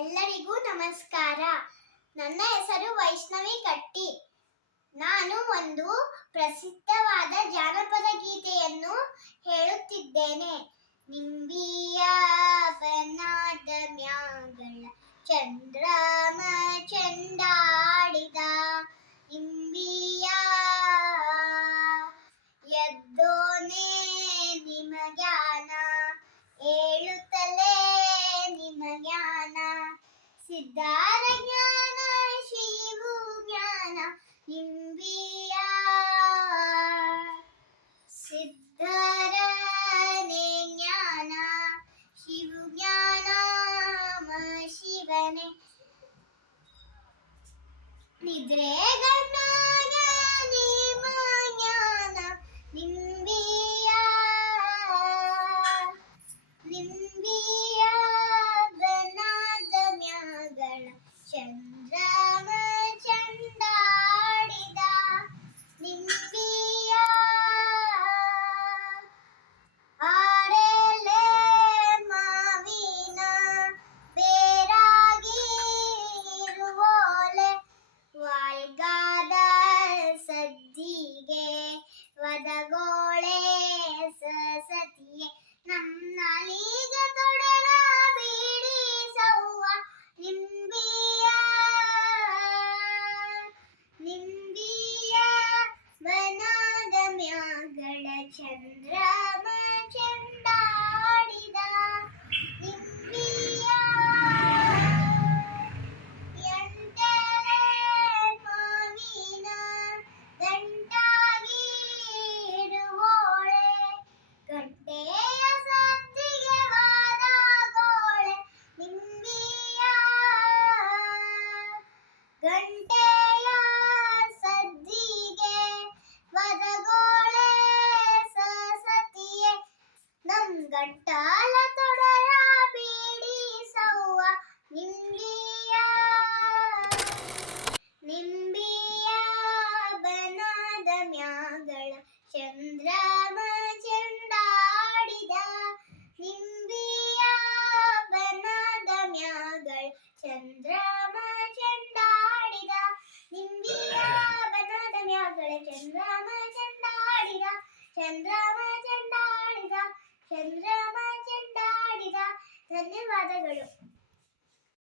ಎಲ್ಲರಿಗೂ ನಮಸ್ಕಾರ. ನನ್ನ ಹೆಸರು ವೈಷ್ಣವಿ ಕಟ್ಟಿ. ನಾನು ಒಂದು ಪ್ರಸಿದ್ಧವಾದ ಜಾನಪದ ಗೀತೆಯನ್ನು ಹೇಳುತ್ತಿದ್ದೇನೆ. ನಿಂಬಿಯ ಬಣ್ಣದ ಮ್ಯಾಗಳ ಚಂದ್ರಮ ಚೆಂಡಾಡಿದ, ನಿಂಬಿಯ ಎದ್ದೋನೆ ನಿಮಗ್ಯಾನ, ಏಳುತ್ತಲೇ ನಿಮಗ್ಯಾನ, ಸಿದ್ಧಾರ ಜ್ಞಾನ ಶಿವು ಜ್ಞಾನ, ನಿಂಬಿಯ ಸಿದ್ಧರನೆ ಜ್ಞಾನ ಶಿವು ಜ್ಞಾನ ಶಿವನೇ, ನಿದ್ರೆ ಗಣ್ಣಾಗ ನಿಮ್ಮ ಜ್ಞಾನ, ನಿಂಬಿಯ ನಿಂಬಿಯ ಬಣ್ಣದ ಮ್ಯಾಗಳ ಚಂದ್ರಮ ಚೆಂಡಾಡಿದ, ನಿಂಬಿಯ ಆರೆಲೆ ಮಾವಿನ ಬೇರಾಗಿ ಇರುವೋಲೆ, ವಾಲ್ಗಾದ ಸದ್ದಿಗೆ ವದಗೋಳೆ ಸತಿಯೇ, ನನ್ನಲೀಗ ತೊಡರ ಬೀಡಿಸವ್ವ, ನಿಂಬಿಯ ನಿಂಬಿಯ ಬನದ ಮ್ಯಾಗಳ ಚಂದ್ರಮ ಚೆಂಡಾಡಿದ, ನಿಂಬಿಯ ಎಂಟೆಲೆ ಮಾವಿನ ದಂಟಾಗಿ ಇಡುವೋಳೆ, ಗಂಟೆಯ ಸದ್ದಿಗೆ ವಾದಗೋಳೆ, ನಿಂಬಿಯ ಗಂಟೆಯ ಸದ್ದಿಗೆ ವದಗೋಳೆ ಸತಿಯೇ, ನಮ್ ಗಂಟಾಲ ತೊಡರ ಬೀಡಿಸವ್ವ, ನಿಂಬಿಯ ನಿಂಬಿಯ ಬನದ ಮ್ಯಾಗಳ ಚಂದ್ರಮ ಚೆಂಡಾಡಿದ, ನಿಂಬಿಯ ಬನದ ಮ್ಯಾಗಳ ಚಂದ್ರಮ ಚೆಂಡಾಡಿದ, ನಿಂಬಿಯ ಬನದ ಮ್ಯಾಗಳ ಚಂದ್ರಮ ಚೆಂಡಾಡಿದ, ಚಂದ್ರಮ ಚೆಂಡಾಡಿದ, ಚಂದ್ರಮ ಚೆಂಡಾಡಿದ. ಧನ್ಯವಾದಗಳು.